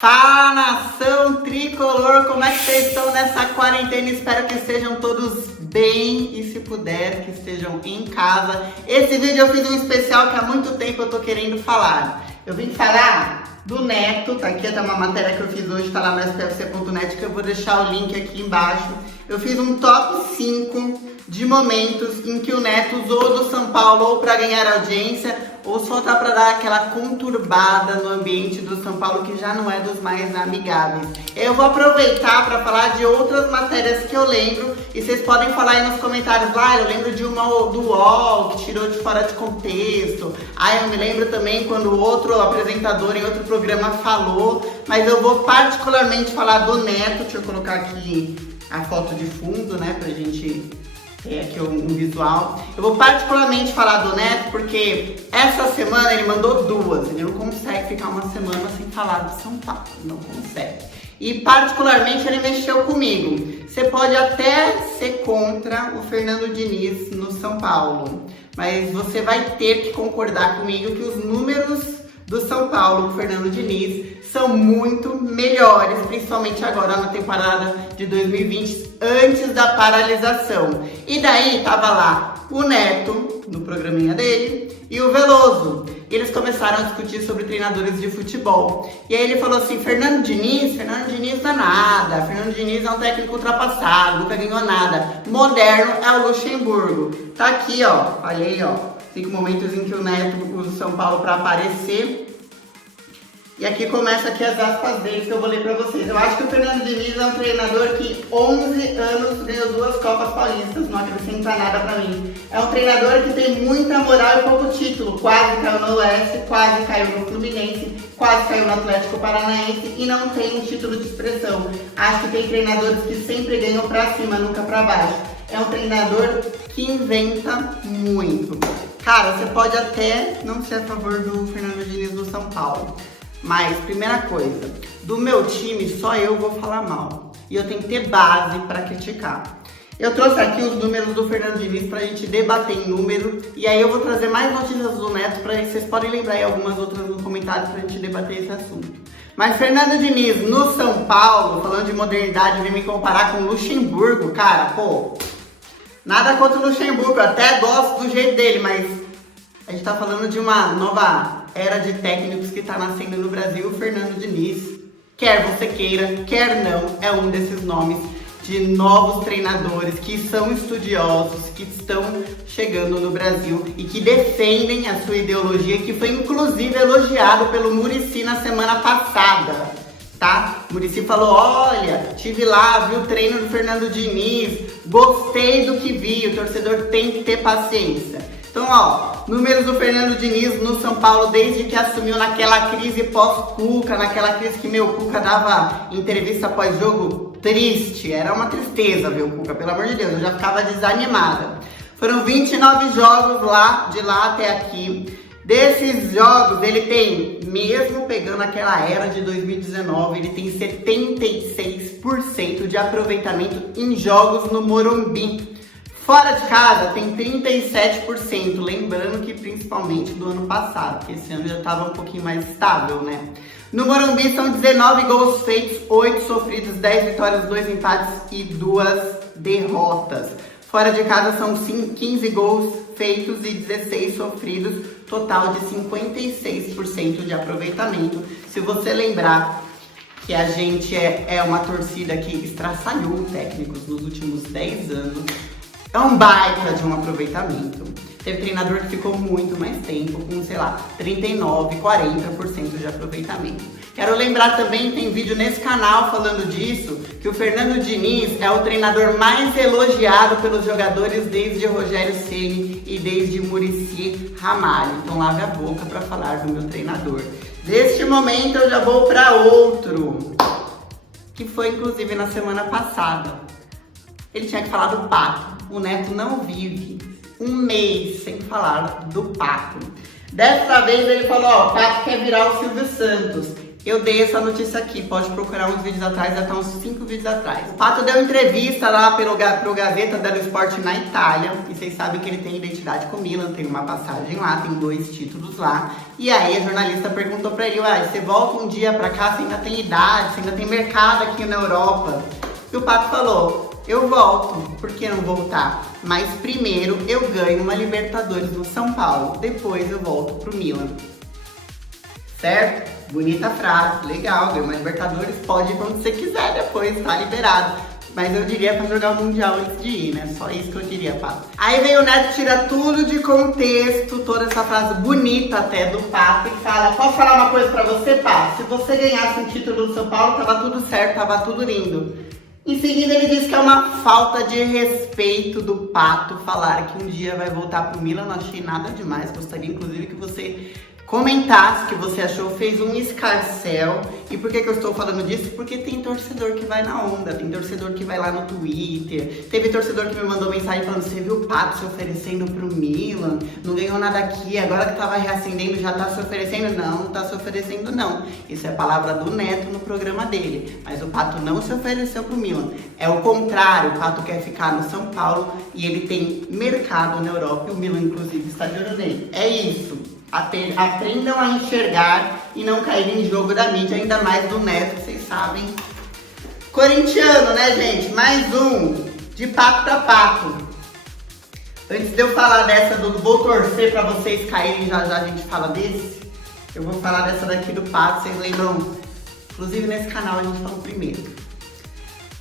Fala, nação tricolor, como é que vocês estão nessa quarentena? Espero que estejam todos bem e, se puder, que estejam em casa. Esse vídeo eu fiz um especial que há muito tempo eu tô querendo falar. Eu vim falar do Neto, tá aqui até uma matéria que eu fiz hoje, tá lá no spfc.net, que eu vou deixar o link aqui embaixo. Eu fiz um top 5 de momentos em que o Neto usou do São Paulo ou para ganhar audiência ou só tá para dar aquela conturbada no ambiente do São Paulo que já não é dos mais amigáveis. Eu vou aproveitar para falar de outras matérias que eu lembro e vocês podem falar aí nos comentários lá. Eu lembro de uma do UOL que tirou de fora de contexto. Eu me lembro também quando outro apresentador em outro programa falou, mas eu vou particularmente falar do Neto. Deixa eu colocar aqui a foto de fundo, né, pra gente ter aqui um visual. Eu vou particularmente falar do Neto porque essa semana ele mandou duas. Ele não consegue ficar uma semana sem falar de São Paulo, não consegue. E particularmente ele mexeu comigo. Você pode até ser contra o Fernando Diniz no São Paulo, mas você vai ter que concordar comigo que os números do São Paulo, o Fernando Diniz, são muito melhores, principalmente agora na temporada de 2020, antes da paralisação. E daí tava lá o Neto, no programinha dele, e o Veloso. E eles começaram a discutir sobre treinadores de futebol. E aí ele falou assim, Fernando Diniz não é nada, Fernando Diniz é um técnico ultrapassado, nunca ganhou nada. Moderno é o Luxemburgo. Tá aqui, ó, falei, ó, 5 momentos em que o Neto usa o São Paulo para aparecer. E aqui começa aqui as aspas deles que eu vou ler para vocês. Eu acho que o Fernando Diniz é um treinador que 11 anos ganhou 2 Copas Paulistas, não acrescenta nada para mim. É um treinador que tem muita moral e pouco título. Quase caiu no Oeste, quase caiu no Fluminense, quase caiu no Atlético Paranaense e não tem um título de expressão. Acho que tem treinadores que sempre ganham para cima, nunca para baixo. É um treinador que inventa muito. Cara, você pode até não ser a favor do Fernando Diniz no São Paulo, mas, primeira coisa, do meu time só eu vou falar mal. E eu tenho que ter base para criticar. Eu trouxe aqui os números do Fernando Diniz pra gente debater em número. E aí eu vou trazer mais notícias do Neto pra vocês podem lembrar aí algumas outras nos comentários pra gente debater esse assunto. Mas Fernando Diniz no São Paulo, falando de modernidade, vem me comparar com o Luxemburgo, cara, pô. Nada contra o Luxemburgo, eu até gosto do jeito dele, mas a gente tá falando de uma nova era de técnicos que tá nascendo no Brasil. O Fernando Diniz, quer você queira, quer não, é um desses nomes de novos treinadores que são estudiosos, que estão chegando no Brasil e que defendem a sua ideologia, que foi inclusive elogiado pelo Muricy na semana passada, tá? O Muricy falou, olha, tive lá, vi o treino do Fernando Diniz, gostei do que vi, o torcedor tem que ter paciência. Então, ó, números do Fernando Diniz no São Paulo desde que assumiu naquela crise pós-Cuca, naquela crise que meu Cuca dava entrevista pós-jogo triste. Era uma tristeza ver o Cuca, pelo amor de Deus, eu já ficava desanimada. Foram 29 jogos de lá até aqui. Desses jogos, ele tem, mesmo pegando aquela era de 2019, ele tem 76% de aproveitamento em jogos no Morumbi. Fora de casa tem 37%, lembrando que principalmente do ano passado, porque esse ano já estava um pouquinho mais estável, né? No Morumbi são 19 gols feitos, 8 sofridos, 10 vitórias, 2 empates e 2 derrotas. Fora de casa são 15 gols feitos e 16 sofridos, total de 56% de aproveitamento. Se você lembrar que a gente é uma torcida que estraçalhou técnicos nos últimos 10 anos, é um baita de um aproveitamento. Teve treinador que ficou muito mais tempo, com, sei lá, 39, 40% de aproveitamento. Quero lembrar também, tem vídeo nesse canal falando disso, que o Fernando Diniz é o treinador mais elogiado pelos jogadores desde Rogério Ceni e desde Muricy Ramalho. Então lave a boca para falar do meu treinador. Neste momento eu já vou para outro, que foi inclusive na semana passada. Ele tinha que falar do Pato. O Neto não vive um mês sem falar do Pato. Dessa vez ele falou, ó, o Pato quer virar o Silvio Santos. Eu dei essa notícia aqui, pode procurar uns vídeos atrás, já tá uns 5 vídeos atrás. O Pato deu entrevista lá pro Gazeta dello Sport na Itália, e vocês sabem que ele tem identidade com o Milan, tem uma passagem lá, tem 2 títulos lá. E aí a jornalista perguntou pra ele, uai, você volta um dia pra cá, você ainda tem idade, você ainda tem mercado aqui na Europa? E o Pato falou, eu volto, por que não voltar? Mas primeiro eu ganho uma Libertadores no São Paulo, depois eu volto pro Milan. Certo? Bonita frase, legal, ganhou uma Libertadores, pode ir quando você quiser depois, tá liberado. Mas eu diria pra jogar o Mundial antes de ir, né? Só isso que eu diria, Pato. Aí vem o Neto, tira tudo de contexto, toda essa frase bonita até do Pato e fala, posso falar uma coisa pra você, Pato? Se você ganhasse um título do São Paulo, tava tudo certo, tava tudo lindo. Em seguida ele diz que é uma falta de respeito do Pato falar que um dia vai voltar pro Milan. Não achei nada demais, gostaria inclusive que você comentasse o que você achou, fez um escarcéu. E por que eu estou falando disso? Porque tem torcedor que vai na onda, tem torcedor que vai lá no Twitter, teve torcedor que me mandou mensagem falando, você viu o Pato se oferecendo pro Milan, não ganhou nada aqui, agora que tava reacendendo já tá se oferecendo? Não tá se oferecendo não. Isso é palavra do Neto no programa dele, mas o Pato não se ofereceu pro Milan. É o contrário, o Pato quer ficar no São Paulo e ele tem mercado na Europa e o Milan inclusive está de olho nele. É isso. Aprendam a enxergar e não cair em jogo da mídia, ainda mais do Neto, vocês sabem. Corintiano, né, gente? Mais um, de pato pra pato. Antes de eu falar dessa do vou torcer pra vocês caírem, já a gente fala desse. Eu vou falar dessa daqui do Pato, vocês lembram? Inclusive nesse canal a gente falou primeiro.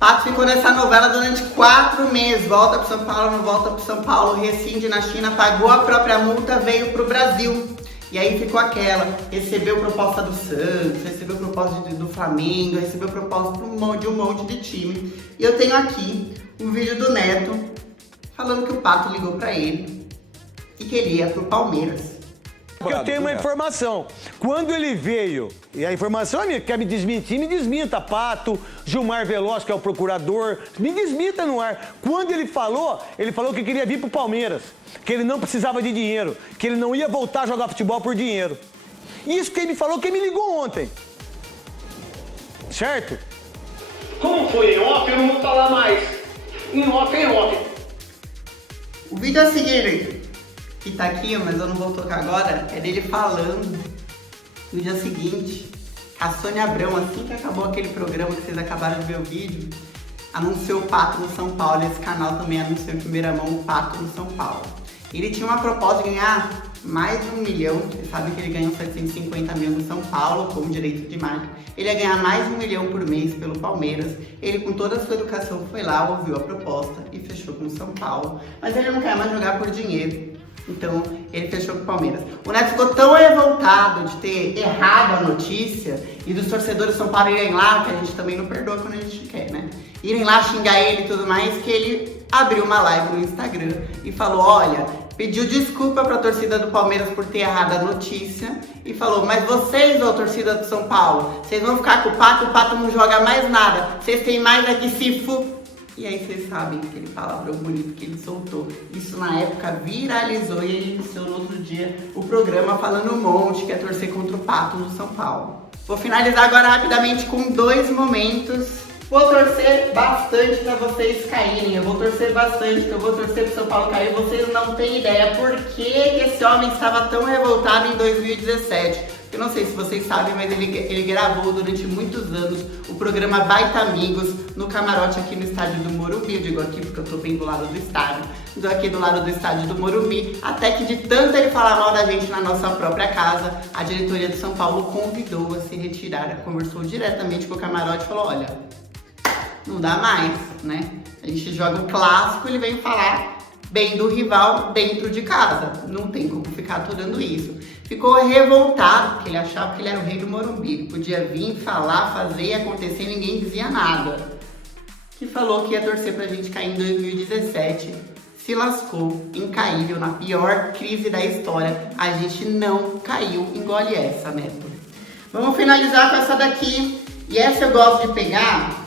Pato ficou nessa novela durante 4 meses, volta pro São Paulo, não volta pro São Paulo, rescinde na China, pagou a própria multa, veio pro Brasil. E aí ficou aquela, recebeu proposta do Santos, recebeu proposta do Flamengo, recebeu proposta de um monte de time. E eu tenho aqui um vídeo do Neto falando que o Pato ligou pra ele e que ele ia pro Palmeiras. Eu tenho uma informação. Quando ele veio, e a informação é minha, quer me desmentir, me desminta. Pato, Gilmar Veloz, que é o procurador, me desminta no ar. Quando ele falou que queria vir pro Palmeiras, que ele não precisava de dinheiro, que ele não ia voltar a jogar futebol por dinheiro. Isso que ele me falou, que me ligou ontem. Certo? Como foi em off, eu não vou falar mais. Em off é em off. O vídeo a seguir, que tá aqui, mas eu não vou tocar agora, é dele falando no dia seguinte, a Sônia Abrão, assim que acabou aquele programa que vocês acabaram de ver o vídeo, anunciou o Pato no São Paulo. Esse canal também anunciou em primeira mão o Pato no São Paulo. Ele tinha uma proposta de ganhar mais de 1 milhão, vocês sabem que ele ganhou 750 mil no São Paulo com direito de marca. Ele ia ganhar mais de 1 milhão por mês pelo Palmeiras. Ele, com toda a sua educação, foi lá, ouviu a proposta e fechou com o São Paulo. Mas ele não quer mais jogar por dinheiro. Então, ele fechou com o Palmeiras. O Neto ficou tão revoltado de ter errado a notícia e dos torcedores do São Paulo irem lá, que a gente também não perdoa quando a gente quer, né? Irem lá xingar ele e tudo mais, que ele abriu uma live no Instagram e falou, olha, pediu desculpa pra torcida do Palmeiras por ter errado a notícia e falou, mas vocês, ô torcida do São Paulo, vocês vão ficar com o Pato não joga mais nada, vocês têm mais aqui se fu... E aí vocês sabem aquele palavrão bonito que ele soltou. Isso na época viralizou e ele iniciou no outro dia o programa falando um monte que é torcer contra o Pato no São Paulo. Vou finalizar agora rapidamente com 2 momentos. Vou torcer bastante pra vocês caírem. Eu vou torcer bastante, que eu vou torcer pro São Paulo cair. Vocês não têm ideia por que esse homem estava tão revoltado em 2017. Eu não sei se vocês sabem, mas ele gravou durante muitos anos o programa Baita Amigos no camarote aqui no estádio do Morumbi. Eu digo aqui porque eu tô bem do lado do estádio. Estou aqui do lado do estádio do Morumbi. Até que de tanto ele falar mal da gente na nossa própria casa, a diretoria do São Paulo convidou a se retirar. Conversou diretamente com o camarote e falou, olha, não dá mais, né? A gente joga o clássico, ele vem falar bem do rival dentro de casa. Não tem como ficar aturando isso. Ficou revoltado, porque ele achava que ele era o rei do Morumbi. Ele podia vir, falar, fazer e acontecer e ninguém dizia nada. Que falou que ia torcer pra gente cair em 2017. Se lascou, incaível, na pior crise da história. A gente não caiu, engole essa, Neto. Vamos finalizar com essa daqui. E essa eu gosto de pegar...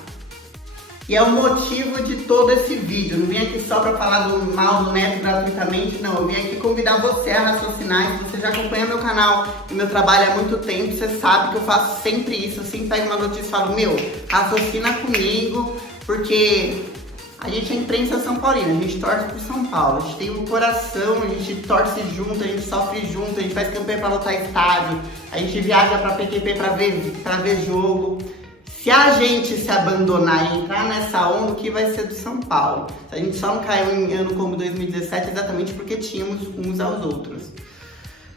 E é o motivo de todo esse vídeo. Eu não vim aqui só para falar do mal do Neto gratuitamente, não. Eu vim aqui convidar você a raciocinar. Se você já acompanha meu canal e meu trabalho há muito tempo, você sabe que eu faço sempre isso. Eu sempre pego uma notícia e falo, meu, raciocina comigo, porque A gente é imprensa São Paulina, a gente torce pro São Paulo, a gente tem um coração, a gente torce junto, a gente sofre junto, a gente faz campanha pra lotar estádio, a gente viaja pra PQP pra ver jogo. Se a gente se abandonar e entrar nessa onda, o que vai ser do São Paulo? A gente só não caiu em ano como 2017 exatamente porque tínhamos uns aos outros.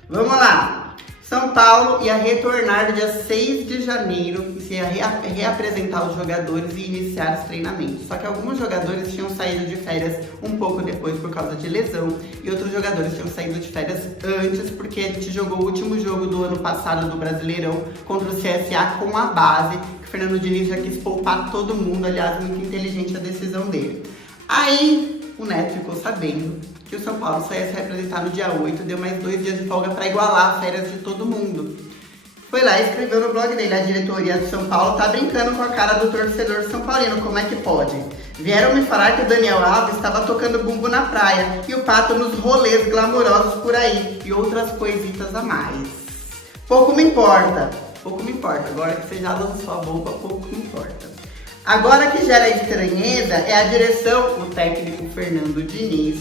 Vamos lá! São Paulo ia retornar no dia 6 de janeiro, ia reapresentar os jogadores e iniciar os treinamentos. Só que alguns jogadores tinham saído de férias um pouco depois por causa de lesão e outros jogadores tinham saído de férias antes porque a gente jogou o último jogo do ano passado do Brasileirão contra o CSA com a base, que o Fernando Diniz já quis poupar todo mundo, aliás, muito inteligente a decisão dele. Aí o Neto ficou sabendo que o São Paulo só ia se representar no dia 8, deu mais 2 dias de folga para igualar as férias de todo mundo. Foi lá e escreveu no blog dele: a diretoria do São Paulo tá brincando com a cara do torcedor São Paulino, como é que pode? Vieram me falar que o Daniel Alves estava tocando bumbo na praia e o Pato nos rolês glamourosos por aí e outras coisitas a mais. Pouco me importa, agora que você já lançou a bomba, pouco me importa. Agora que gera estranheza é a direção, o técnico Fernando Diniz,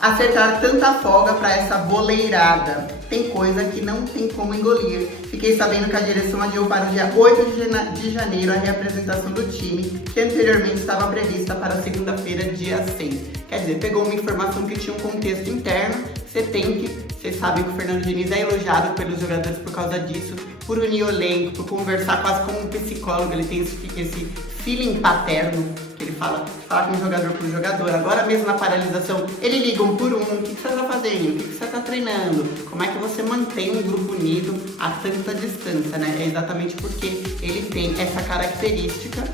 acertar tanta folga para essa boleirada. Tem coisa que não tem como engolir. Fiquei sabendo que a direção adiou para o dia 8 de janeiro a reapresentação do time, que anteriormente estava prevista para segunda-feira, dia 6. Quer dizer, pegou uma informação que tinha um contexto interno. Vocês sabem que o Fernando Diniz é elogiado pelos jogadores por causa disso, por unir o elenco, por conversar quase como um psicólogo. Ele tem esse feeling paterno, que ele fala com jogador por jogador. Agora mesmo na paralisação, ele liga um por um: o que você está fazendo, o que você está treinando, como é que você mantém um grupo unido a tanta distância, né? É exatamente porque ele tem essa característica,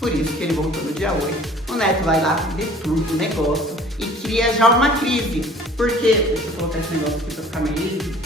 por isso que ele voltou no dia 8. O Neto vai lá, deturpa o negócio e cria já uma crise. Porque, deixa eu colocar esse negócio aqui pra ficar melhor.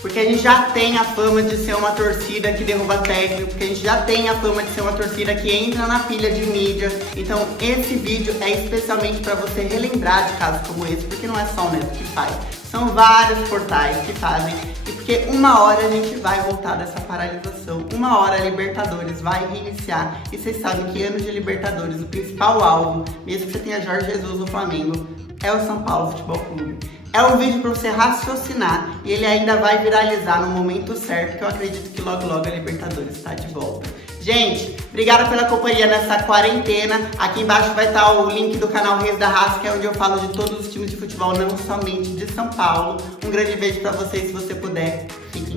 Porque a gente já tem a fama de ser uma torcida que derruba técnico, porque a gente já tem a fama de ser uma torcida que entra na pilha de mídia. Então esse vídeo é especialmente para você relembrar de casos como esse, porque não é só o Neto que faz. São vários portais que fazem, e porque uma hora a gente vai voltar dessa paralisação, uma hora a Libertadores vai reiniciar, e vocês sabem que ano de Libertadores, o principal alvo, mesmo que você tenha Jorge Jesus no Flamengo, é o São Paulo Futebol Clube. É um vídeo para você raciocinar e ele ainda vai viralizar no momento certo, porque eu acredito que logo logo a Libertadores está de volta. Gente, obrigada pela companhia nessa quarentena. Aqui embaixo vai estar o link do canal Reis da Raça, que é onde eu falo de todos os times de futebol, não somente de São Paulo. Um grande beijo para vocês, se você puder. Fiquem